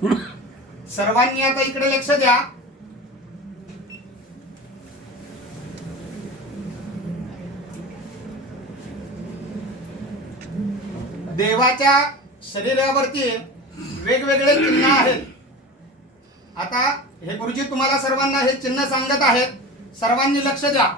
सर्वांनी आता इकडे लक्ष द्या. देवाच्या शरीरावरती वेगवेगळे चिन्ह आहेत. आता हे गुरुजी तुम्हाला सर्वांना हे चिन्ह सांगत आहेत. सर्वांनी लक्ष द्या.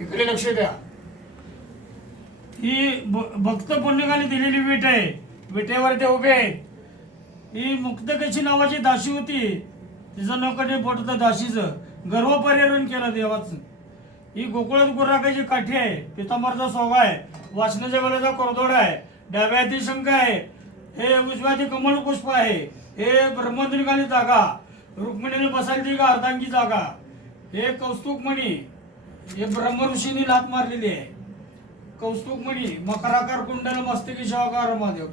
इकडे लक्ष द्या. ही भक्त पुण्यकाने दिलेली विट आहे. विटेवर ते उभे आहेत. ही मुक्तकेशी नावाची दासी होती. तिचं नकडे पोट होतं दासीचं. गर्व परिहरण केलं देवाचं. ही गोकुळात गुराकाची काठी आहे. पितांबरचा सोगा आहे. वासनाच्या वेळेचा कोरदोड आहे. डाव्या हाती शंख आहे. हे उजव्या हाती कमळ पुष्प आहे. हे ब्रह्मद्रिकाली जागा. रुक्मिणीने बसायची का अर्धांगी जागा. हे कौस्तुकमणी. हे ब्रह्म ऋषींनी लात मारलेली आहे. कौस्तुकमणी मकराकार कुंडल मस्तकी शिवाकार महादेव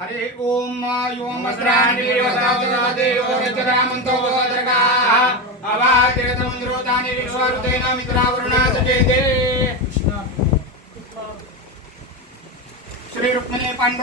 हरे ओम योम अस्त्राणि वस्त्रादेवो अवातिरतमंद्रोतानि विश्वरुतेन मित्रावरुणासुचेते. श्री रुक्मिणी पांडुरंग